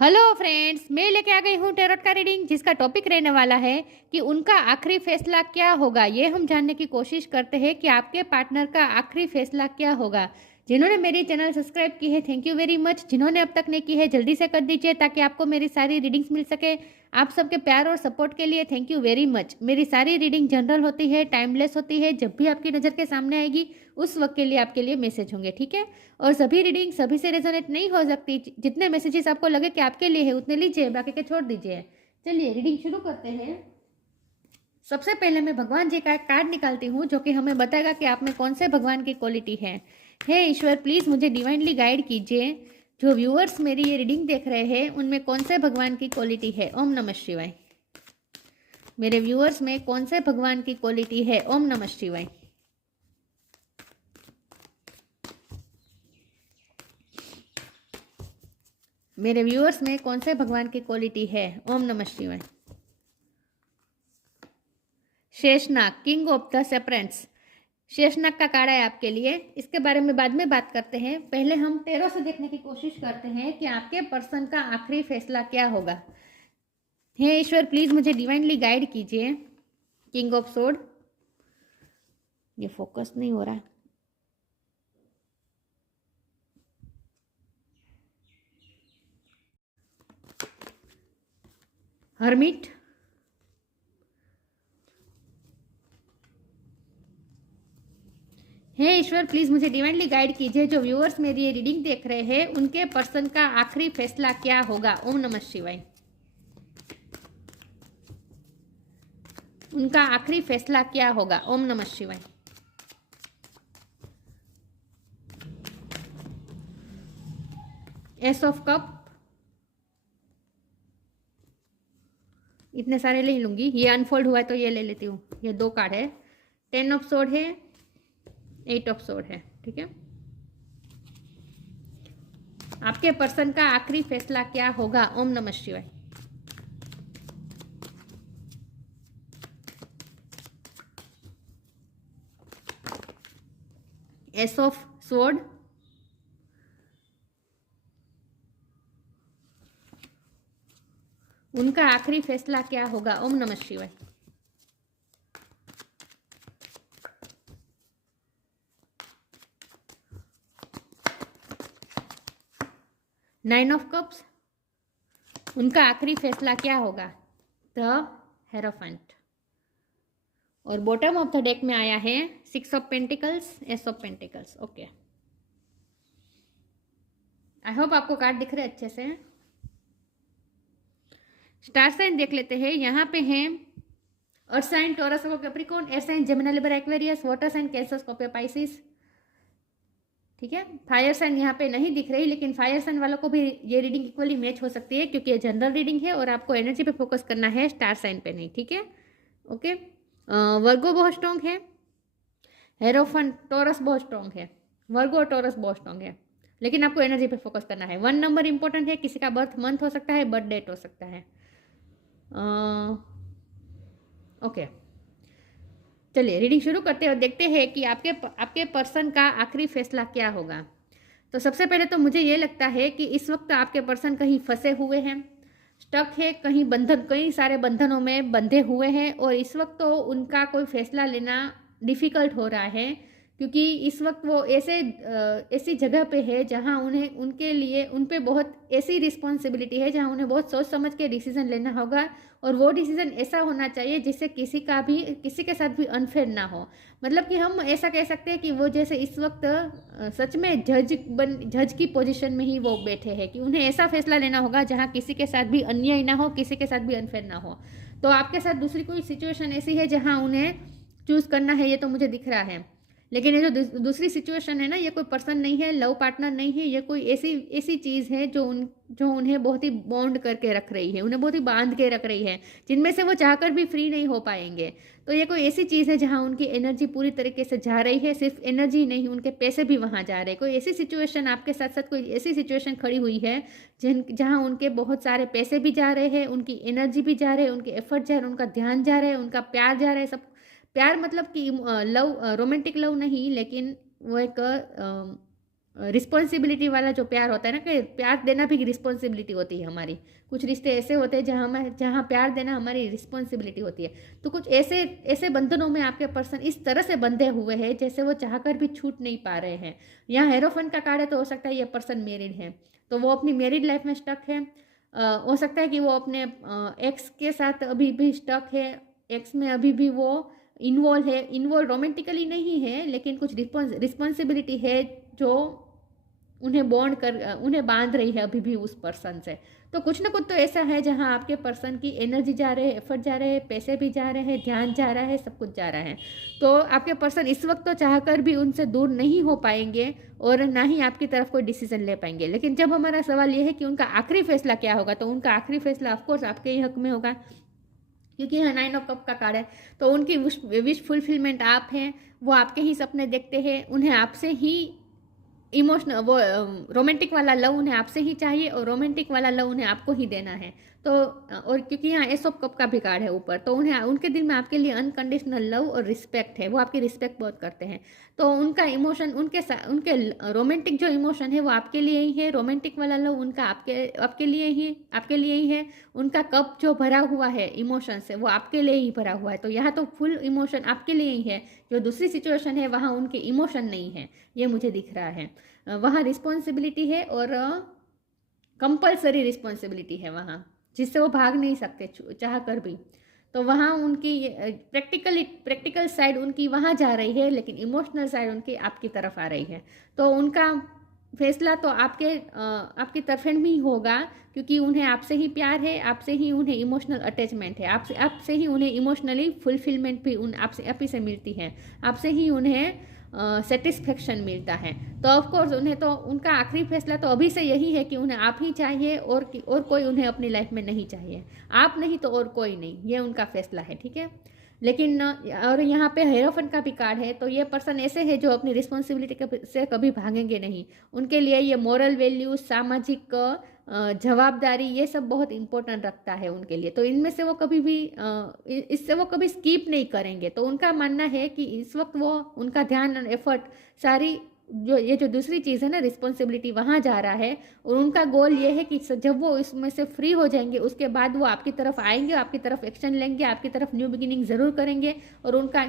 Hello friends, मैं लेके आ गई हूँ टैरोट का रीडिंग जिसका टॉपिक रहने वाला है कि उनका आखिरी फैसला क्या होगा। ये हम जानने की कोशिश करते हैं कि आपके पार्टनर का आखिरी फैसला क्या होगा। जिन्होंने मेरी चैनल सब्सक्राइब की है, थैंक यू वेरी मच। जिन्होंने अब तक नहीं की है, जल्दी से कर दीजिए ताकि आपको मेरी सारी रीडिंग्स मिल सके। आप सबके प्यार और सपोर्ट के लिए थैंक यू वेरी मच। मेरी सारी रीडिंग जनरल होती है, टाइमलेस होती है। जब भी आपकी नज़र के सामने आएगी उस वक्त के लिए आपके लिए मैसेज होंगे, ठीक है। और सभी रीडिंग सभी से रेजोनेट नहीं हो सकती। जितने मैसेजेस आपको लगे कि आपके लिए है उतने लीजिए, बाकी के छोड़ दीजिए। चलिए रीडिंग शुरू करते हैं। सबसे पहले मैं भगवान जी का एक कार्ड निकालती हूँ जो कि हमें बताएगा कि आप में कौन से भगवान की क्वालिटी है। हे ईश्वर, प्लीज़ मुझे डिवाइनली गाइड कीजिए। जो व्यूअर्स मेरी ये रीडिंग देख रहे हैं उनमें कौन से भगवान की क्वालिटी है। ओम नमः शिवाय। मेरे व्यूअर्स में कौन से भगवान की क्वालिटी है। ओम नमः शिवाय। मेरे व्यूअर्स में कौन से भगवान की क्वालिटी है। ओम नमः शिवाय। Sheshnag, king of the serpents. Sheshnag का कार्ड है आपके लिए। इसके बारे में बाद में बात करते हैं। पहले हम टैरो से देखने की कोशिश करते हैं कि आपके पर्सन का आखिरी फैसला क्या होगा। हे ईश्वर, प्लीज मुझे डिवाइनली गाइड कीजिए। किंग ऑफ सोर्ड, ये फोकस नहीं हो रहा। हर्मिट, हे ईश्वर, प्लीज मुझे डिवाइनली गाइड कीजिए। जो व्यूअर्स मेरी ये रीडिंग देख रहे हैं उनके पर्सन का आखिरी फैसला क्या होगा। ओम नमः शिवाय। उनका आखिरी फैसला क्या होगा। ओम नमः शिवाय। एस ऑफ कप, इतने सारे ले लूंगी, ये अनफोल्ड हुआ है तो ये ले लेती हूँ। ये दो कार्ड है। 10 ऑफ सोर्ड है, 8 ऑफ सोर्ड है, ठीक है। आपके पर्सन का आखिरी फैसला क्या होगा। ओम नमः शिवाय। एस ऑफ स्वॉर्ड, उनका आखिरी फैसला क्या होगा। ओम नमः शिवाय। नाइन ऑफ कप्स, उनका आखिरी फैसला क्या होगा। The hierophant. और बॉटम ऑफ द डेक में आया है 6 of pentacles, S of pentacles. Okay, I hope आपको कार्ड दिख रहे अच्छे से। स्टार साइन देख लेते हैं। यहाँ पे हैं earth sign, Taurus, Capricorn, air sign, Gemini, Libra, Aquarius, water sign, Cancer, Scorpio, Pisces, ठीक है। फायर साइन यहाँ पे नहीं दिख रही, लेकिन फायर साइन वालों को भी ये रीडिंग इक्वली मैच हो सकती है क्योंकि ये जनरल रीडिंग है और आपको एनर्जी पे फोकस करना है, स्टार साइन पे नहीं, ठीक है। ओके, वर्गो बहुत स्ट्रॉन्ग है। हेरोफन, टॉरस बहुत स्ट्रॉन्ग है। वर्गो और टॉरस बहुत स्ट्रॉन्ग है, लेकिन आपको एनर्जी पे फोकस करना है। 1 नंबर इंपॉर्टेंट है। किसी का बर्थ मंथ हो सकता है, बर्थ डेट हो सकता है। ओके, चलिए रीडिंग शुरू करते हैं और देखते हैं कि आपके पर्सन का आखिरी फैसला क्या होगा। तो सबसे पहले तो मुझे ये लगता है कि इस वक्त आपके पर्सन कहीं फंसे हुए हैं, स्टक है, कहीं बंधन, कई सारे बंधनों में बंधे हुए हैं और इस वक्त तो उनका कोई फैसला लेना डिफ़िकल्ट हो रहा है क्योंकि इस वक्त वो ऐसी जगह पे है जहाँ उन्हें, उनके लिए उन पे बहुत ऐसी रिस्पॉन्सिबिलिटी है जहाँ उन्हें बहुत सोच समझ के डिसीजन लेना होगा और वो डिसीजन ऐसा होना चाहिए जिससे किसी के साथ भी अनफेयर ना हो। मतलब कि हम ऐसा कह सकते हैं कि वो जैसे इस वक्त सच में जज की पोजीशन में ही वो बैठे हैं कि उन्हें ऐसा फैसला लेना होगा जहाँ किसी के साथ भी अन्याय ना हो, किसी के साथ भी अनफेयर ना हो। तो आपके साथ दूसरी कोई सिचुएशन ऐसी है जहाँ उन्हें चूज करना है, ये तो मुझे दिख रहा है। लेकिन ये जो दूसरी सिचुएशन है ना, ये कोई पर्सन नहीं है, लव पार्टनर नहीं है, ये कोई ऐसी ऐसी चीज़ है जो उन्हें बहुत ही बॉन्ड करके रख रही है, उन्हें बहुत ही बांध के रख रही है, जिनमें से वो चाहकर भी फ्री नहीं हो पाएंगे। तो ये कोई ऐसी चीज़ है जहाँ उनकी एनर्जी पूरी तरीके से जा रही है। सिर्फ एनर्जी नहीं, उनके पैसे भी वहाँ जा रहे हैं। कोई ऐसी सिचुएशन आपके साथ साथ कोई ऐसी सिचुएशन खड़ी हुई है जहाँ उनके बहुत सारे पैसे भी जा रहे हैं, उनकी एनर्जी भी जा रहे हैं, उनके एफर्ट जा रहे हैं, उनका ध्यान जा रहा है, उनका प्यार जा रहा है। सब प्यार मतलब कि लव, रोमांटिक लव नहीं, लेकिन वो एक रिस्पॉन्सिबिलिटी वाला जो प्यार होता है ना, कि प्यार देना भी रिस्पॉन्सिबिलिटी होती है हमारी। कुछ रिश्ते ऐसे होते हैं जहाँ प्यार देना हमारी रिस्पॉन्सिबिलिटी होती है। तो कुछ ऐसे ऐसे बंधनों में आपके पर्सन इस तरह से बंधे हुए हैं जैसे वो चाहकर भी छूट नहीं पा रहे हैं। यहाँ हेरोफन का कार्ड है तो हो सकता है ये पर्सन मैरिड है, तो वो अपनी मैरिड लाइफ में स्टक है। हो सकता है कि वो अपने एक्स के साथ अभी भी स्टक है, एक्स में अभी भी वो इन्वॉल्व रोमांटिकली नहीं है, लेकिन कुछ रिस्पॉन्सिबिलिटी है जो उन्हें बांध रही है अभी भी उस पर्सन से। तो कुछ ना कुछ तो ऐसा है जहां आपके पर्सन की एनर्जी जा रहे हैं, एफर्ट जा रहे हैं, पैसे भी जा रहे हैं, ध्यान जा रहा है, सब कुछ जा रहा है। तो आपके पर्सन इस वक्त तो चाहकर भी उनसे दूर नहीं हो पाएंगे और ना ही आपकी तरफ कोई डिसीजन ले पाएंगे। लेकिन जब हमारा सवाल यह है कि उनका आखिरी फैसला क्या होगा, तो उनका आखिरी फैसला ऑफकोर्स आपके ही हक में होगा, क्योंकि यहाँ 9 ऑफ कप का कार्ड है। तो उनकी विश फुलफिलमेंट आप हैं, वो आपके ही सपने देखते हैं, उन्हें आपसे ही इमोशनल वो रोमांटिक वाला लव उन्हें आपसे ही चाहिए और रोमांटिक वाला लव उन्हें आपको ही देना है। तो और क्योंकि यहाँ एस ऑफ कप का भी कार्ड है ऊपर, तो उन्हें उनके दिल में आपके लिए अनकंडीशनल लव और रिस्पेक्ट है, वो आपकी रिस्पेक्ट बहुत करते हैं। तो उनका इमोशन उनके रोमांटिक जो इमोशन है वो आपके लिए ही है, रोमांटिक वाला लव उनका आपके लिए ही है। उनका कप जो भरा हुआ है इमोशन से वो आपके लिए ही भरा हुआ है। तो यहाँ तो फुल इमोशन आपके लिए ही है। जो दूसरी सिचुएशन है वहाँ उनके इमोशन नहीं है, ये मुझे दिख रहा है। वहाँ रिस्पॉन्सिबिलिटी है और कंपल्सरी रिस्पॉन्सिबिलिटी है वहाँ, जिससे वो भाग नहीं सकते चाह कर भी। तो वहाँ उनकी प्रैक्टिकल साइड उनकी वहाँ जा रही है, लेकिन इमोशनल साइड उनकी आपकी तरफ आ रही है। तो उनका फैसला तो आपकी तरफ में ही होगा, क्योंकि उन्हें आपसे ही प्यार है, आपसे ही उन्हें इमोशनल अटैचमेंट है, आपसे ही उन्हें इमोशनली फुलफिलमेंट भी आप ही से मिलती है, आपसे ही उन्हें सेटिस्फेक्शन मिलता है। तो ऑफकोर्स उन्हें तो उनका आखिरी फैसला तो अभी से यही है कि उन्हें आप ही चाहिए और कोई उन्हें अपनी लाइफ में नहीं चाहिए। आप नहीं तो और कोई नहीं, ये उनका फैसला है, ठीक है। लेकिन और यहाँ पे हेरोफन का भी कार्ड है, तो ये पर्सन ऐसे है जो अपनी रिस्पॉन्सिबिलिटी से कभी भागेंगे नहीं। उनके लिए ये मॉरल वैल्यूज, सामाजिक जवाबदारी, ये सब बहुत इंपॉर्टेंट रखता है उनके लिए। तो इनमें से वो कभी भी इससे वो कभी स्कीप नहीं करेंगे। तो उनका मानना है कि इस वक्त वो उनका ध्यान और एफर्ट सारी जो दूसरी चीज़ है ना, रिस्पॉन्सिबिलिटी, वहाँ जा रहा है। और उनका गोल ये है कि जब वो इसमें से फ्री हो जाएंगे उसके बाद वो आपकी तरफ आएंगे, आपकी तरफ एक्शन लेंगे, आपकी तरफ न्यू बिगिनिंग ज़रूर करेंगे। और उनका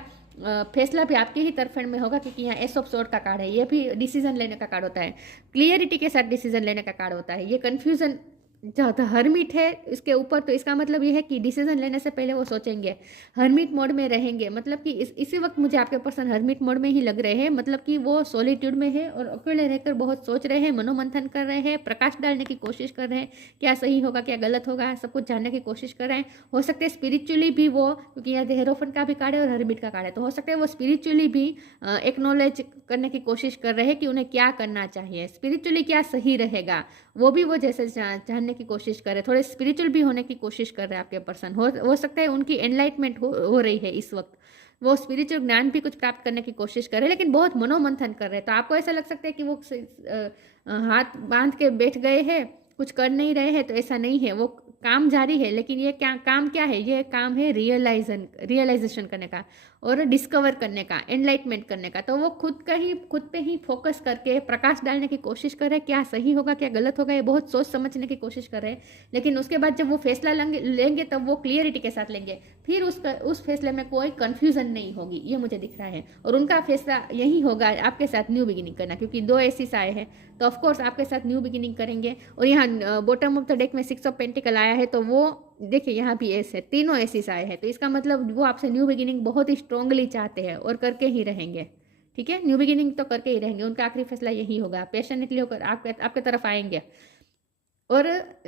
फैसला भी आपके ही तरफ में होगा, क्योंकि यहाँ एस ऑफ सोर्ड का कार्ड है। ये भी डिसीजन लेने का कार्ड होता है, क्लियरिटी के साथ डिसीजन लेने का कार्ड होता है। ये कन्फ्यूजन जो हर्मिट है इसके ऊपर, तो इसका मतलब ये है कि डिसीजन लेने से पहले वो सोचेंगे, हर्मिट मोड में रहेंगे। मतलब कि इसी वक्त मुझे आपके पर्सन हर्मिट मोड में ही लग रहे हैं। मतलब कि वो सॉलिट्यूड में है और अकेले रहकर बहुत सोच रहे हैं, मनोमंथन कर रहे हैं, प्रकाश डालने की कोशिश कर रहे हैं, क्या सही होगा क्या गलत होगा, सब कुछ जानने की कोशिश कर रहे हैं। हो सकता है स्पिरिचुअली भी वो, क्योंकि यहाँ हेरोफन का भी कार्ड है और हर्मिट का कार्ड है, तो हो सकता है वो स्पिरिचुअली भी एक्नॉलेज करने की कोशिश कर रहे हैं कि उन्हें क्या करना चाहिए, स्पिरिचुअली क्या सही रहेगा, वो भी वो जैसे जानने की कोशिश कर रहे हैं। थोड़े स्पिरिचुअल भी होने की कोशिश कर रहे हैं आपके पर्सन। हो सकता है उनकी एनलाइटमेंट हो रही है इस वक्त, वो स्पिरिचुअल ज्ञान भी कुछ प्राप्त करने की कोशिश कर रहे हैं, लेकिन बहुत मनोमंथन कर रहे हैं। तो आपको ऐसा लग सकता है कि वो हाथ बांध के बैठ गए हैं, कुछ कर नहीं रहे हैं। तो ऐसा नहीं है, वो काम जारी है। लेकिन ये काम क्या है, ये काम है रियलाइजेशन करने का और डिस्कवर करने का, एनलाइटमेंट करने का। तो वो खुद पे ही फोकस करके प्रकाश डालने की कोशिश कर रहे हैं, क्या सही होगा क्या गलत होगा, ये बहुत सोच समझने की कोशिश कर रहे हैं। लेकिन उसके बाद जब वो फैसला लेंगे तब वो क्लियरिटी के साथ लेंगे, फिर उस फैसले में कोई कन्फ्यूजन नहीं होगी, ये मुझे दिख रहा है। और उनका फैसला यही होगा आपके साथ न्यू बिगिनिंग करना, क्योंकि 2 एसिस आए हैं, तो ऑफकोर्स आपके साथ न्यू बिगिनिंग करेंगे। और यहाँ बॉटम ऑफ द डेक में 6 ऑफ पेंटिकल आया है, तो वो देखिए यहाँ भी एस है, तीनों एसिस आए हैं। तो इसका मतलब वो आपसे न्यू बिगिनिंग बहुत ही स्ट्रांगली चाहते हैं और करके ही रहेंगे, ठीक है। न्यू बिगिनिंग तो करके ही रहेंगे, उनका आखिरी फैसला यही होगा। पैशनेटली होकर आपके तरफ आएंगे और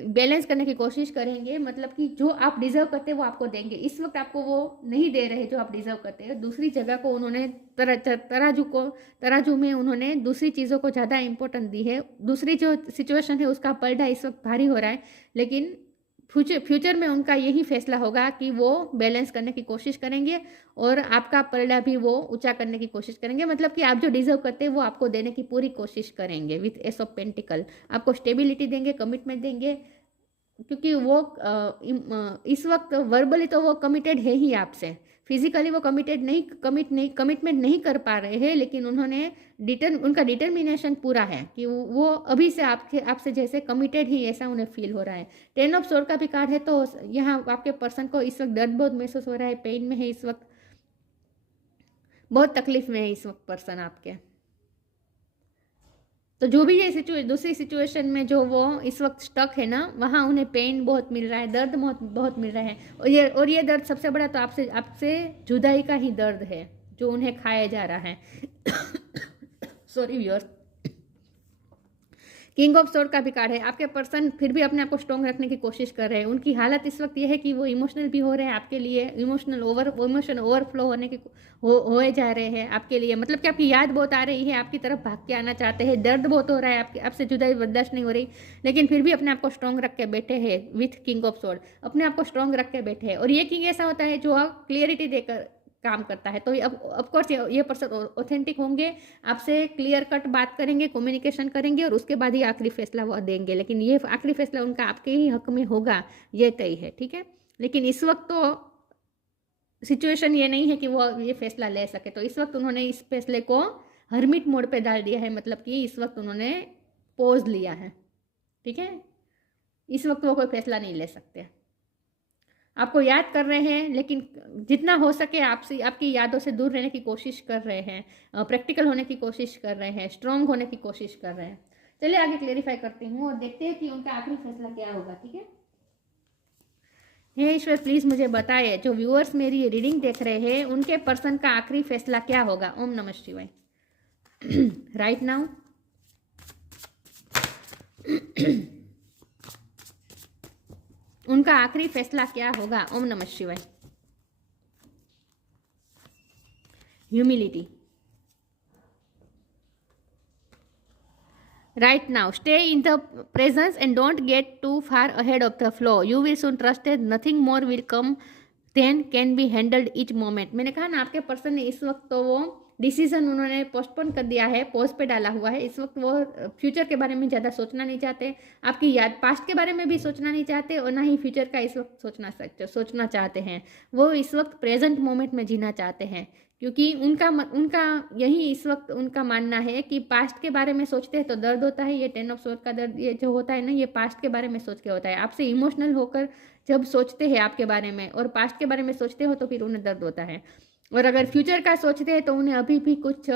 बैलेंस करने की कोशिश करेंगे। मतलब कि जो आप डिजर्व करते हैं वो आपको देंगे। इस वक्त आपको वो नहीं दे रहे जो आप डिजर्व करते हैं। दूसरी जगह को उन्होंने तराजू में उन्होंने दूसरी चीज़ों को ज़्यादा इंपॉर्टेंट दी है। दूसरी जो सिचुएशन है उसका पलड़ा इस वक्त भारी हो रहा है, लेकिन फ्यूचर में उनका यही फैसला होगा कि वो बैलेंस करने की कोशिश करेंगे और आपका पलड़ा भी वो ऊंचा करने की कोशिश करेंगे। मतलब कि आप जो डिजर्व करते हैं वो आपको देने की पूरी कोशिश करेंगे। विथ एस ऑफ पेंटिकल आपको स्टेबिलिटी देंगे, कमिटमेंट देंगे, क्योंकि वो इस वक्त वर्बली तो वो कमिटेड है ही आपसे, फिजिकली वो कमिटमेंट नहीं कर पा रहे हैं, लेकिन उनका डिटर्मिनेशन पूरा है कि वो अभी से आपसे जैसे कमिटेड ही, ऐसा उन्हें फील हो रहा है। 10 ऑफ सोर्ड का भी कार्ड है, तो यहाँ आपके पर्सन को इस वक्त दर्द बहुत महसूस हो रहा है, पेन में है इस वक्त, बहुत तकलीफ में है इस वक्त पर्सन आपके। तो जो भी ये दूसरी सिचुएशन में जो वो इस वक्त स्टक है ना, वहाँ उन्हें पेन बहुत मिल रहा है, दर्द बहुत मिल रहा है। और ये दर्द सबसे बड़ा तो आपसे जुदाई का ही दर्द है जो उन्हें खाया जा रहा है। Sorry viewers. King of sword का भी कार्ड है। आपके पर्सन फिर भी अपने आप को स्ट्रॉन्ग रखने की कोशिश कर रहे हैं। उनकी हालत इस वक्त ये है कि वो इमोशनल भी हो रहे हैं आपके लिए, इमोशन ओवरफ्लो होने के होए जा रहे हैं आपके लिए। मतलब कि आपकी याद बहुत आ रही है, आपकी तरफ भाग के आना चाहते हैं, दर्द बहुत हो रहा है, आपसे जुदाई बर्दाश्त नहीं हो रही, लेकिन फिर भी अपने आप को स्ट्रॉन्ग रख के बैठे हैं विथ किंग ऑफ सोर्ड। अपने आप को स्ट्रॉन्ग रख के बैठे हैं। और ये किंग ऐसा होता है जो क्लियरिटी देकर काम करता है। तो ऑफकोर्स ये पर्सन ऑथेंटिक होंगे, आपसे क्लियर कट बात करेंगे, कम्युनिकेशन करेंगे, और उसके बाद ही आखिरी फैसला वो देंगे। लेकिन ये आखिरी फैसला उनका आपके ही हक में होगा, ये तय है, ठीक है। लेकिन इस वक्त तो सिचुएशन ये नहीं है कि वो ये फैसला ले सके। तो इस वक्त उन्होंने इस फैसले को हर्मिट मोड पे डाल दिया है, मतलब कि इस वक्त उन्होंने पॉज लिया है, ठीक है। इस वक्त वो कोई फैसला नहीं ले सकते। आपको याद कर रहे हैं, लेकिन जितना हो सके आपकी यादों से दूर रहने की कोशिश कर रहे हैं, प्रैक्टिकल होने की कोशिश कर रहे हैं, स्ट्रांग होने की कोशिश कर रहे हैं। चलिए आगे क्लेरिफाई करती हूँ और देखते हैं कि उनका आखिरी फैसला क्या होगा, ठीक है। हे ईश्वर, प्लीज मुझे बताइए, जो व्यूअर्स मेरी रीडिंग देख रहे हैं उनके पर्सन का आखिरी फैसला क्या होगा। ओम नमः शिवाय। राइट नाउ उनका आखिरी फैसला क्या होगा। ओम नमः शिवाय। Humility. Right now, stay in the presence and don't get too far ahead of the flow. You will soon trust that nothing more will come than can be handled each moment. मैंने कहा ना, आपके person ने इस वक्त तो वो decision उन्होंने पोस्टपोन कर दिया है, पॉज पे डाला हुआ है। इस वक्त वो फ्यूचर के बारे में ज़्यादा सोचना नहीं चाहते, आपकी याद पास्ट के बारे में भी सोचना नहीं चाहते, और ना ही फ्यूचर का इस वक्त सोचना चाहते हैं। वो इस वक्त प्रेजेंट मोमेंट में जीना चाहते हैं, क्योंकि उनका यही इस वक्त उनका मानना है कि पास्ट के बारे में सोचते हैं तो दर्द होता है। ये 10 ऑफ सोर्ड का दर्द ये जो होता है ना, ये पास्ट के बारे में सोच के होता है। आपसे इमोशनल होकर जब सोचते हैं आपके बारे में और पास्ट के बारे में सोचते हो तो फिर उन्हें दर्द होता है। और अगर फ्यूचर का सोचते हैं तो उन्हें अभी भी कुछ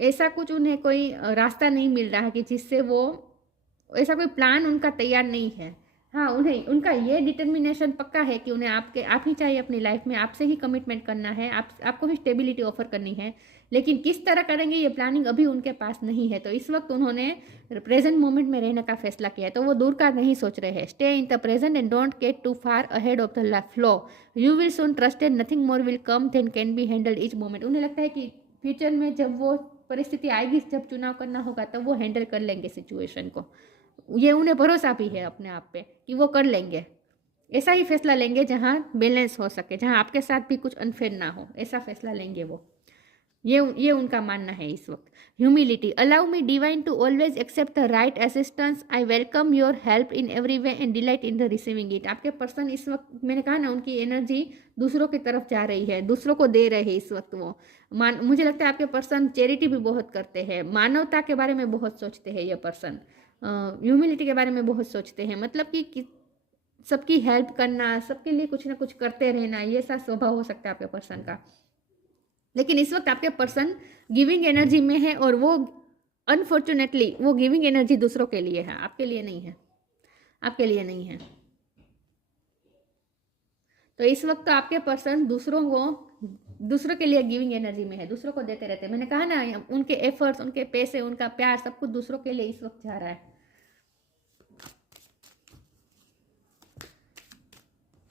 ऐसा कुछ उन्हें कोई रास्ता नहीं मिल रहा है कि जिससे वो ऐसा कोई प्लान उनका तैयार नहीं है। हाँ, उन्हें उनका ये डिटर्मिनेशन पक्का है कि उन्हें आप ही चाहिए अपनी लाइफ में, आपसे ही कमिटमेंट करना है, आपको ही स्टेबिलिटी ऑफर करनी है। लेकिन किस तरह करेंगे ये प्लानिंग अभी उनके पास नहीं है। तो इस वक्त उन्होंने प्रेजेंट मोमेंट में रहने का फैसला किया है, तो वो दूर का नहीं सोच रहे हैं। Stay in the present and don't get too far ahead of the flow. You will soon trusted nothing more will come than can be handled each moment. उन्हें लगता है कि फ्यूचर में जब वो परिस्थिति आएगी, जब चुनाव करना होगा, तब वो हैंडल कर लेंगे सिचुएशन को। ये उन्हें भरोसा भी है अपने आप पे कि वो कर लेंगे। ऐसा ही फैसला लेंगे जहाँ बैलेंस हो सके, जहाँ आपके साथ भी कुछ अनफेयर ना हो, ऐसा फैसला लेंगे वो। ये उनका मानना है इस वक्त। Humility. Allow me divine to always accept the right assistance. I welcome your help in every way and delight in the receiving it. आपके पर्सन इस वक्त, मैंने कहा ना, उनकी एनर्जी दूसरों की तरफ जा रही है, दूसरों को दे रहे हैं इस वक्त वो। मुझे लगता है आपके पर्सन चैरिटी भी बहुत करते हैं, मानवता के बारे में बहुत सोचते हैं ये पर्सन, ह्यूमिलिटी के बारे में बहुत सोचते हैं। मतलब कि सबकी हेल्प करना, सबके लिए कुछ ना कुछ करते रहना, ये सा स्वभाव हो सकता है आपके पर्सन का। लेकिन इस वक्त आपके पर्सन गिविंग एनर्जी में है, और वो अनफॉर्चुनेटली वो गिविंग एनर्जी दूसरों के लिए है, आपके लिए नहीं है, आपके लिए नहीं है। तो इस वक्त आपके पर्सन दूसरों के लिए गिविंग एनर्जी में है, दूसरों को देते रहते हैं। मैंने कहा ना, उनके एफर्ट्स, उनके पैसे, उनका प्यार, सब कुछ दूसरों के लिए इस वक्त जा रहा है।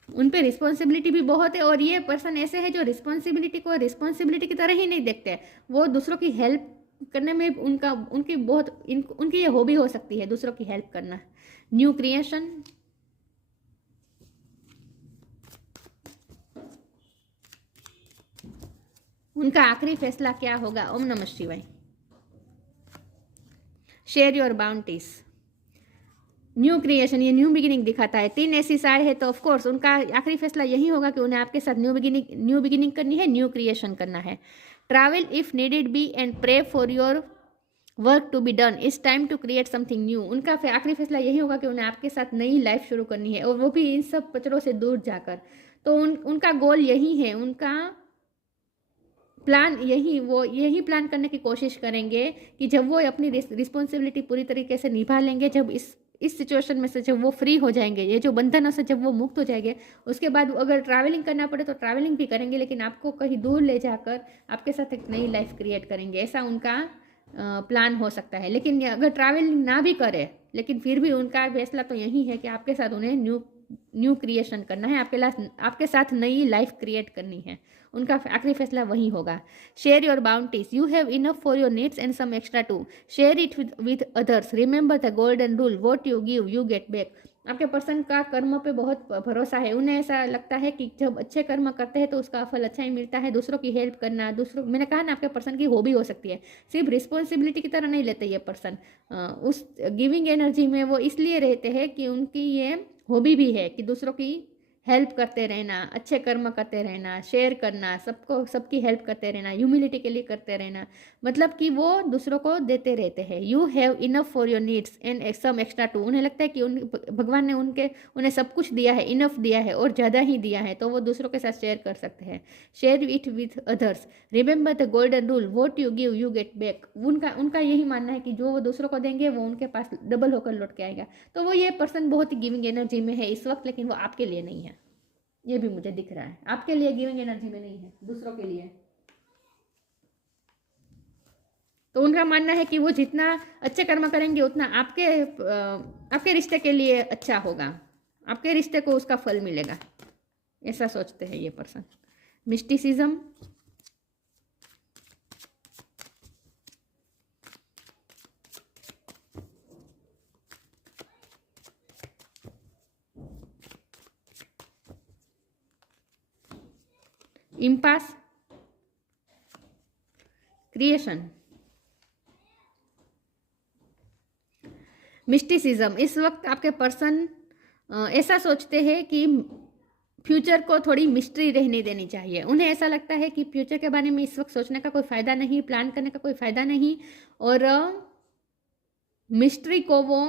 उन पे रिस्पॉन्सिबिलिटी भी बहुत है, और ये पर्सन ऐसे है जो रिस्पॉन्सिबिलिटी को रिस्पॉन्सिबिलिटी की तरह ही नहीं देखते। वो दूसरों की हेल्प करने में उनकी ये हॉबी हो सकती है, दूसरों की हेल्प करना। New creation. उनका आखिरी फैसला क्या होगा। ओम नमः शिवाय। Share your bounties. New creation, ये न्यू बिगिनिंग दिखाता है। 3 ऐसी आए हैं तो ऑफकोर्स उनका आखिरी फैसला यही होगा कि उन्हें आपके साथ न्यू बिगिनिंग करनी है, न्यू क्रिएशन करना है। Travel if needed be and pray for your work to be done, it's time to create something new. उनका आखिरी फैसला यही होगा कि उन्हें आपके साथ नई लाइफ शुरू करनी है, और वो भी इन सब कचरों से दूर जाकर। तो उनका गोल यही है, उनका प्लान यही प्लान करने की कोशिश करेंगे कि जब वो अपनी रिस्पॉन्सिबिलिटी पूरी तरीके से निभा लेंगे, जब इस सिचुएशन में से जब वो फ्री हो जाएंगे, ये जो बंधनों से जब वो मुक्त हो जाएंगे, उसके बाद अगर ट्रैवलिंग करना पड़े तो ट्रैवलिंग भी करेंगे, लेकिन आपको कहीं दूर ले जाकर आपके साथ एक नई लाइफ क्रिएट करेंगे। ऐसा उनका प्लान हो सकता है। लेकिन अगर ट्रैवलिंग ना भी करे, लेकिन फिर भी उनका फैसला तो यही है कि आपके साथ उन्हें न्यू क्रिएशन करना है, आपके साथ नई लाइफ क्रिएट करनी है। उनका आखिरी फैसला वही होगा। Share your bounties, you have enough for your needs and some extra too, share it with others, remember the golden rule, what you give you get back. आपके पर्सन का कर्म पे बहुत भरोसा है। उन्हें ऐसा लगता है कि जब अच्छे कर्म करते हैं तो उसका फल अच्छा ही मिलता है। दूसरों की हेल्प करना, मैंने कहा ना, आपके पर्सन की हॉबी हो सकती है। सिर्फ रिस्पॉन्सिबिलिटी की तरह नहीं लेते ये पर्सन, उस गिविंग एनर्जी में वो इसलिए रहते हैं कि उनकी ये हॉबी भी है कि दूसरों की हेल्प करते रहना, अच्छे कर्म करते रहना, शेयर करना, सबकी हेल्प करते रहना, ह्यूमिलिटी के लिए करते रहना, मतलब कि वो दूसरों को देते रहते हैं। You have enough for your needs and some extra too, उन्हें लगता है कि भगवान ने उन्हें सब कुछ दिया है, इनफ दिया है और ज़्यादा ही दिया है, तो वो दूसरों के साथ शेयर कर सकते हैं। Share it with others, remember the golden rule, what you give you get back. उनका यही मानना है कि जो वो दूसरों को देंगे वो उनके पास डबल होकर लौट के आएगा। तो वो ये पर्सन बहुत ही गिविंग एनर्जी में है इस वक्त, लेकिन वो आपके लिए नहीं है। ये भी मुझे दिख रहा है, आपके लिए गिविंग एनर्जी में नहीं है, दूसरों के लिए। तो उनका मानना है कि वो जितना अच्छे कर्म करेंगे उतना आपके रिश्ते के लिए अच्छा होगा, आपके रिश्ते को उसका फल मिलेगा, ऐसा सोचते हैं ये person. Mysticism, impasse, creation. Mysticism, इस वक्त आपके पर्सन ऐसा सोचते हैं कि फ्यूचर को थोड़ी मिस्ट्री रहने देनी चाहिए। उन्हें ऐसा लगता है कि फ्यूचर के बारे में इस वक्त सोचने का कोई फ़ायदा नहीं, प्लान करने का कोई फ़ायदा नहीं, और मिस्ट्री को वो,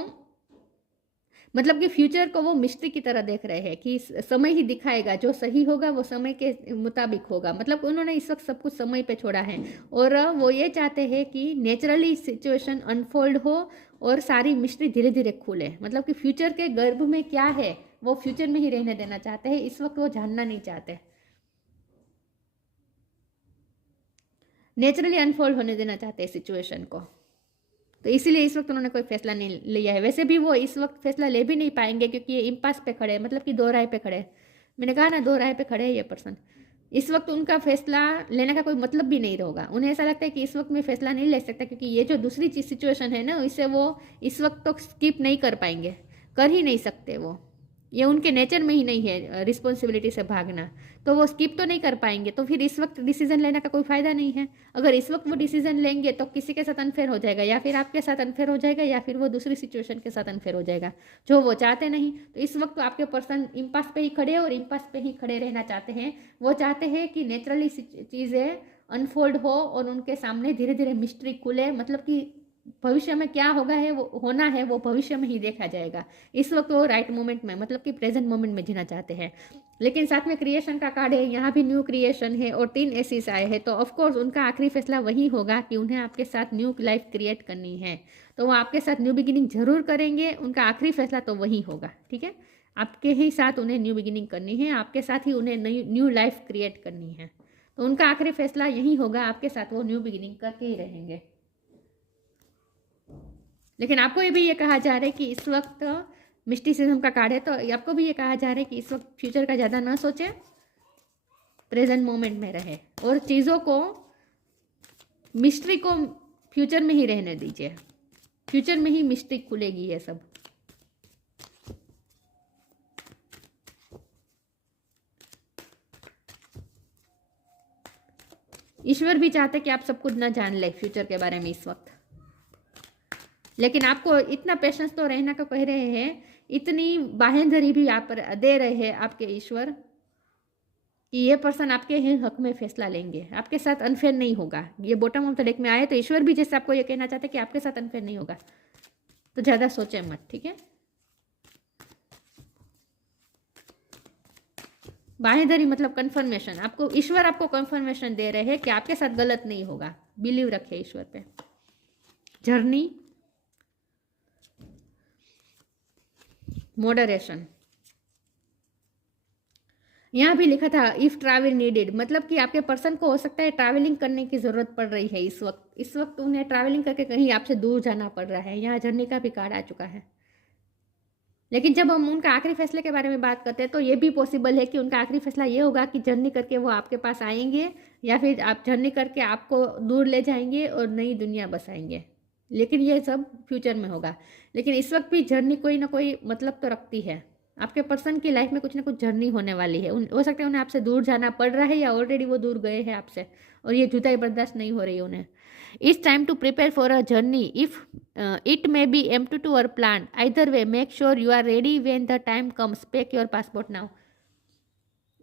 मतलब कि फ्यूचर को वो मिस्ट्री की तरह देख रहे हैं कि समय ही दिखाएगा, जो सही होगा वो समय के मुताबिक होगा। मतलब उन्होंने इस वक्त सब कुछ समय पे छोड़ा है, और वो ये चाहते हैं कि नेचुरली सिचुएशन अनफोल्ड हो और सारी मिस्ट्री धीरे धीरे खुले। मतलब कि फ्यूचर के गर्भ में क्या है वो फ्यूचर में ही रहने देना चाहते हैं, इस वक्त वो जानना नहीं चाहते, नेचुरली अनफोल्ड होने देना चाहते हैं सिचुएशन को। तो इसीलिए इस वक्त उन्होंने कोई फैसला नहीं लिया है। वैसे भी वो इस वक्त फैसला ले भी नहीं पाएंगे, क्योंकि ये इम्पास पे खड़े हैं, मतलब कि दो राह पे खड़े हैं। मैंने कहा ना, दो राह पे खड़े हैं ये पर्सन। इस वक्त उनका फैसला लेने का कोई मतलब भी नहीं होगा। उन्हें ऐसा लगता है कि इस वक्त मैं फैसला नहीं ले सकता, क्योंकि ये जो दूसरी चीज सिचुएशन है ना, इसे वो इस वक्त तो स्किप नहीं कर पाएंगे, कर ही नहीं सकते वो, ये उनके नेचर में ही नहीं है रिस्पॉन्सिबिलिटी से भागना, तो वो स्किप तो नहीं कर पाएंगे। तो फिर इस वक्त डिसीजन लेने का कोई फ़ायदा नहीं है। अगर इस वक्त वो डिसीजन लेंगे तो किसी के साथ अनफेयर हो जाएगा, या फिर आपके साथ अनफेयर हो जाएगा, या फिर वो दूसरी सिचुएशन के साथ अनफेयर हो जाएगा, जो वो चाहते नहीं। तो इस वक्त तो आपके पर्सन इम्पास पे ही खड़े और इम्पास पे ही खड़े रहना चाहते हैं। वो चाहते हैं कि नेचुरली चीज़ें अनफोल्ड हो और उनके सामने धीरे धीरे मिस्ट्री खुले, मतलब कि भविष्य में क्या होगा है वो होना है वो भविष्य में ही देखा जाएगा। इस वक्त वो राइट मोमेंट में, मतलब कि प्रेजेंट मोमेंट में जीना चाहते हैं। लेकिन साथ में क्रिएशन का कार्ड है, यहाँ भी न्यू क्रिएशन है और 3 एसिस आए हैं, तो ऑफकोर्स उनका आखिरी फैसला वही होगा कि उन्हें आपके साथ न्यू लाइफ क्रिएट करनी है। तो वो आपके साथ न्यू बिगिनिंग जरूर करेंगे, उनका आखिरी फैसला तो वही होगा। ठीक है, आपके ही साथ उन्हें न्यू बिगिनिंग करनी है, आपके साथ ही उन्हें न्यू लाइफ क्रिएट करनी है। तो उनका आखिरी फैसला यही होगा, आपके साथ वो न्यू बिगिनिंग करके ही रहेंगे। लेकिन आपको ये भी ये कहा जा रहा है कि इस वक्त मिस्टिसिज्म का कार्ड है, तो आपको भी ये कहा जा रहा है कि इस वक्त फ्यूचर का ज़्यादा ना सोचे, प्रेजेंट मोमेंट में रहे और चीज़ों को, मिस्ट्री को फ्यूचर में ही रहने दीजिए। फ्यूचर में ही मिस्ट्री खुलेगी ये सब। ईश्वर भी चाहते कि आप सब कुछ ना जान ले फ्यूचर के बारे में इस वक्त। लेकिन आपको इतना पेशेंस तो रहना को कह रहे हैं, इतनी बाहेंधरी भी आप दे रहे हैं आपके ईश्वर कि ये पर्सन आपके ही हक में फैसला लेंगे, आपके साथ अनफेयर नहीं होगा। ये बॉटम ऑफ द डेक में आए तो ईश्वर भी जैसे आपको ये कहना चाहते हैं कि आपके साथ अनफेयर नहीं होगा, तो ज़्यादा सोचे मत, ठीक है। बाहेंधरी मतलब कंफर्मेशन, आपको ईश्वर आपको कंफर्मेशन दे रहे हैं कि आपके साथ गलत नहीं होगा, बिलीव रखे ईश्वर पे। जर्नी, मॉडरेशन, यहाँ भी लिखा था इफ ट्रैवल नीडेड, मतलब कि आपके पर्सन को हो सकता है ट्रैवलिंग करने की ज़रूरत पड़ रही है इस वक्त उन्हें ट्रैवलिंग करके कहीं आपसे दूर जाना पड़ रहा है। यहाँ जर्नी का भी कार्ड आ चुका है। लेकिन जब हम उनका आखिरी फैसले के बारे में बात करते हैं तो ये भी पॉसिबल है कि उनका आखिरी फैसला ये होगा कि जर्नी करके वो आपके पास आएंगे, या फिर आप जर्नी करके आपको दूर ले जाएंगे और नई दुनिया बसाएंगे। लेकिन ये सब फ्यूचर में होगा। लेकिन इस वक्त भी जर्नी कोई ना कोई मतलब तो रखती है। आपके पर्सन की लाइफ में कुछ ना कुछ जर्नी होने वाली है। हो सकता है उन्हें आपसे दूर जाना पड़ रहा है, या ऑलरेडी वो दूर गए हैं आपसे और ये जुदाई बर्दाश्त नहीं हो रही है उन्हें। It's time to prepare for a journey if it may be empty to और plan, either way make sure you are ready when the time comes, pack your passport now.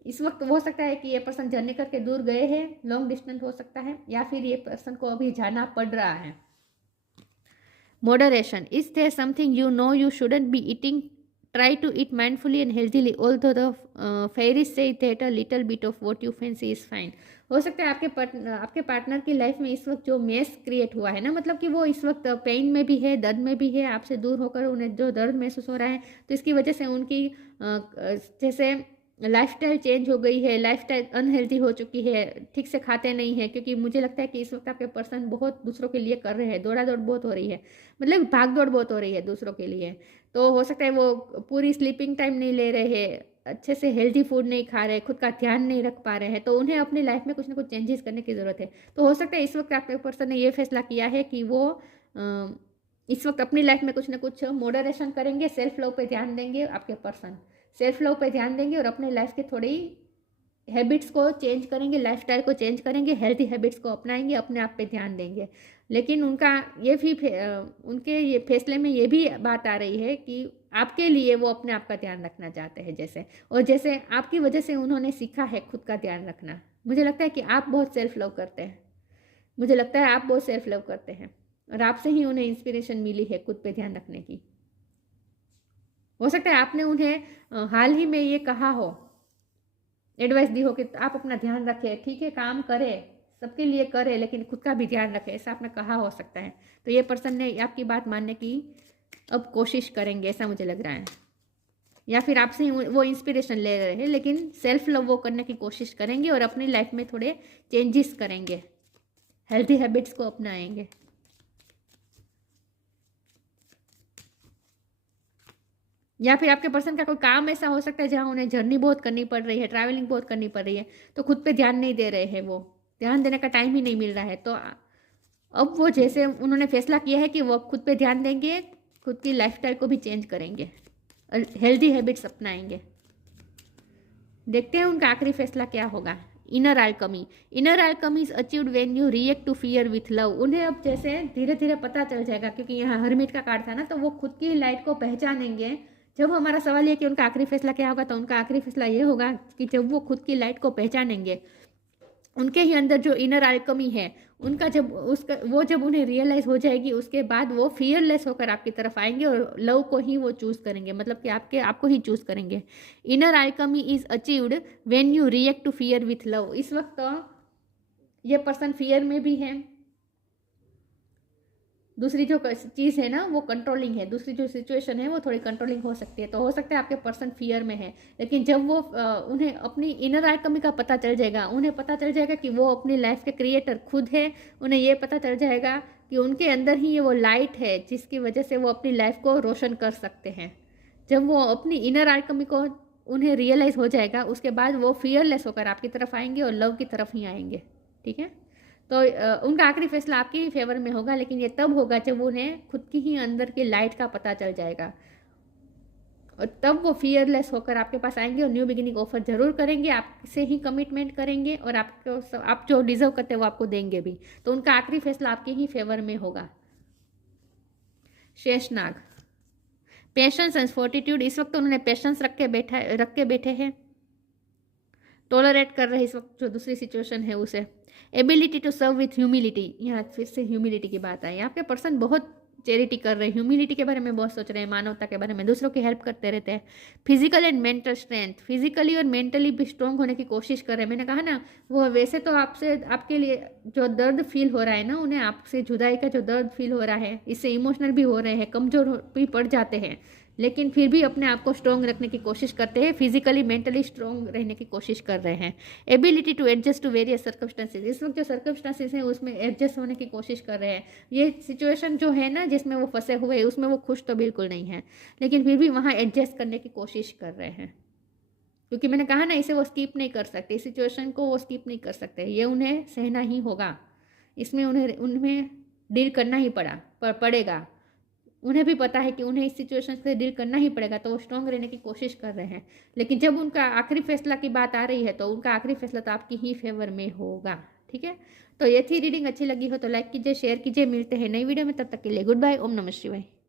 इस वक्त हो सकता है कि ये पर्सन जर्नी करके दूर गए हैं, लॉन्ग डिस्टेंस हो सकता है, या फिर ये पर्सन को अभी जाना पड़ रहा है। Moderation, is there something you know you shouldn't be eating? Try to eat mindfully and healthily, although the fairies say that a little bit of what you fancy is fine. हो सकता है आपके पार्टनर की life में इस वक्त जो mess create हुआ है ना, मतलब कि वो इस वक्त पेन में भी है, दर्द में भी है, आपसे दूर होकर उन्हें जो दर्द महसूस हो रहा है, तो इसकी वजह से उनकी जैसे लाइफस्टाइल चेंज हो गई है, लाइफस्टाइल अनहेल्दी हो चुकी है, ठीक से खाते नहीं है। क्योंकि मुझे लगता है कि इस वक्त आपके पर्सन बहुत दूसरों के लिए कर रहे हैं, दौड़ा दौड़ बहुत हो रही है, मतलब भाग दौड़ बहुत हो रही है दूसरों के लिए। तो हो सकता है वो पूरी स्लीपिंग टाइम नहीं ले रहे हैं, अच्छे से हेल्दी फूड नहीं खा रहे, खुद का ध्यान नहीं रख पा रहे हैं, तो उन्हें अपनी लाइफ में कुछ ना कुछ चेंजेस करने की ज़रूरत है। तो हो सकता है इस वक्त आपके पर्सन ने ये फैसला किया है कि वो इस वक्त अपनी लाइफ में कुछ ना कुछ मॉडरेशन करेंगे, सेल्फ लव पे ध्यान देंगे। आपके पर्सन सेल्फ लव पे ध्यान देंगे और अपने लाइफ के थोड़ी हैबिट्स को चेंज करेंगे, लाइफस्टाइल को चेंज करेंगे, हेल्थी हैबिट्स को अपनाएंगे, अपने आप पे ध्यान देंगे। लेकिन उनका ये भी उनके ये फैसले में ये भी बात आ रही है कि आपके लिए वो अपने आप का ध्यान रखना चाहते हैं, जैसे आपकी वजह से उन्होंने सीखा है खुद का ध्यान रखना। मुझे लगता है कि आप बहुत सेल्फ लव करते हैं, मुझे लगता है आप बहुत सेल्फ लव करते हैं और आपसे ही उन्हें इंस्पिरेशन मिली है खुद पे ध्यान रखने की। हो सकता है आपने उन्हें हाल ही में ये कहा हो, एडवाइस दी हो कि आप अपना ध्यान रखें, ठीक है, काम करें, सबके लिए करें, लेकिन खुद का भी ध्यान रखें, ऐसा आपने कहा हो सकता है। तो ये पर्सन ने आपकी बात मानने की अब कोशिश करेंगे, ऐसा मुझे लग रहा है। या फिर आपसे ही वो इंस्पिरेशन ले रहे हैं, लेकिन सेल्फ लव वो करने की कोशिश करेंगे और अपनी लाइफ में थोड़े चेंजेस करेंगे, हेल्थी हैबिट्स को अपनाएंगे। या फिर आपके पर्सन का कोई काम ऐसा हो सकता है जहाँ उन्हें जर्नी बहुत करनी पड़ रही है, ट्रैवलिंग बहुत करनी पड़ रही है, तो खुद पे ध्यान नहीं दे रहे हैं, वो ध्यान देने का टाइम ही नहीं मिल रहा है। तो अब वो जैसे उन्होंने फैसला किया है कि वो खुद पे ध्यान देंगे, खुद की लाइफस्टाइल को भी चेंज करेंगे, हेल्दी हैबिट्स अपनाएंगे। देखते हैं उनका आखिरी फैसला क्या होगा। Inner alchemy, inner alchemy is achieved when you react to fear with love. उन्हें अब जैसे धीरे धीरे पता चल जाएगा, क्योंकि यहाँ हरमिट का कार्ड था ना, तो वो खुद की लाइट को पहचानेंगे। जब हमारा सवाल ये कि उनका आखिरी फैसला क्या होगा, तो उनका आखिरी फैसला ये होगा कि जब वो खुद की लाइट को पहचानेंगे, उनके ही अंदर जो इनर अल्केमी है उनका जब उन्हें रियलाइज हो जाएगी, उसके बाद वो फियरलेस होकर आपकी तरफ आएंगे और लव को ही वो चूज करेंगे, मतलब कि आपको ही चूज करेंगे। Inner alchemy is achieved when you react to fear with love. इस वक्त ये पर्सन फियर में भी है, दूसरी जो चीज़ है ना वो कंट्रोलिंग है, दूसरी जो सिचुएशन है वो थोड़ी कंट्रोलिंग हो सकती है। तो हो सकता है आपके पर्सन फियर में है, लेकिन जब वो उन्हें अपनी इनर अल्केमी का पता चल जाएगा, उन्हें पता चल जाएगा कि वो अपनी लाइफ के क्रिएटर खुद है, उन्हें ये पता चल जाएगा कि उनके अंदर ही ये वो लाइट है जिसकी वजह से वो अपनी लाइफ को रोशन कर सकते हैं। जब वो अपनी इनर अल्केमी को उन्हें रियलाइज़ हो जाएगा, उसके बाद वो फियरलेस होकर आपकी तरफ आएंगे और लव की तरफ ही आएंगे। ठीक है, तो उनका आखिरी फैसला आपके ही फेवर में होगा, लेकिन ये तब होगा जब उन्हें खुद की ही अंदर की लाइट का पता चल जाएगा, और तब वो फियरलेस होकर आपके पास आएंगे और न्यू बिगिनिंग ऑफर जरूर करेंगे, आपसे ही कमिटमेंट करेंगे और आप जो डिजर्व करते हैं वो आपको देंगे भी। तो उनका आखिरी फैसला आपके ही फेवर में होगा। शेषनाग, पेशेंस एंड फोर्टिट्यूड, इस वक्त उन्होंने पेशेंस रख के बैठे हैं, टॉलरेट कर रहे हैं इस वक्त जो दूसरी सिचुएशन है उसे। Ability to serve with humility, यहाँ फिर से ह्यूमिलिटी की बात आई। आपके पर्सन बहुत चैरिटी कर रहे हैं, ह्यूमिलिटी के बारे में बहुत सोच रहे हैं, मानवता के बारे में, दूसरों की हेल्प करते रहते हैं। Physical and mental strength, physically और मेंटली भी स्ट्रॉन्ग होने की कोशिश कर रहे हैं। मैंने कहा ना, वो वैसे तो आपसे, आपके लिए जो दर्द फील हो रहा है ना, उन्हें आपसे जुदाई का जो दर्द फील हो रहा है, इससे इमोशनल भी हो रहे हैं, कमजोर भी पड़ जाते हैं, लेकिन फिर भी अपने आप को स्ट्रॉन्ग रखने की कोशिश करते हैं, फिजिकली मेंटली स्ट्रॉन्ग रहने की कोशिश कर रहे हैं। Ability to adjust to various circumstances, इस वक्त जो सर्कमस्टांसेस हैं उसमें एडजस्ट होने की कोशिश कर रहे हैं। ये सिचुएशन जो है ना जिसमें वो फंसे हुए हैं उसमें वो खुश तो बिल्कुल नहीं है, लेकिन फिर भी वहाँ एडजस्ट करने की कोशिश कर रहे हैं, क्योंकि मैंने कहा ना इसे वो स्किप नहीं कर सकते, इस सिचुएशन को वो स्किप नहीं कर सकते, ये उन्हें सहना ही होगा, इसमें उन्हें डील करना ही पड़ेगा। उन्हें भी पता है कि उन्हें इस सिचुएशन से डील करना ही पड़ेगा, तो वो स्ट्रॉन्ग रहने की कोशिश कर रहे हैं। लेकिन जब उनका आखिरी फैसला की बात आ रही है तो उनका आखिरी फैसला तो आपकी ही फेवर में होगा। ठीक है, तो ये थी रीडिंग। अच्छी लगी हो तो लाइक कीजिए, शेयर कीजिए। मिलते हैं नई वीडियो में, तब तक के लिए गुड बाय। ओम नमः शिवाय।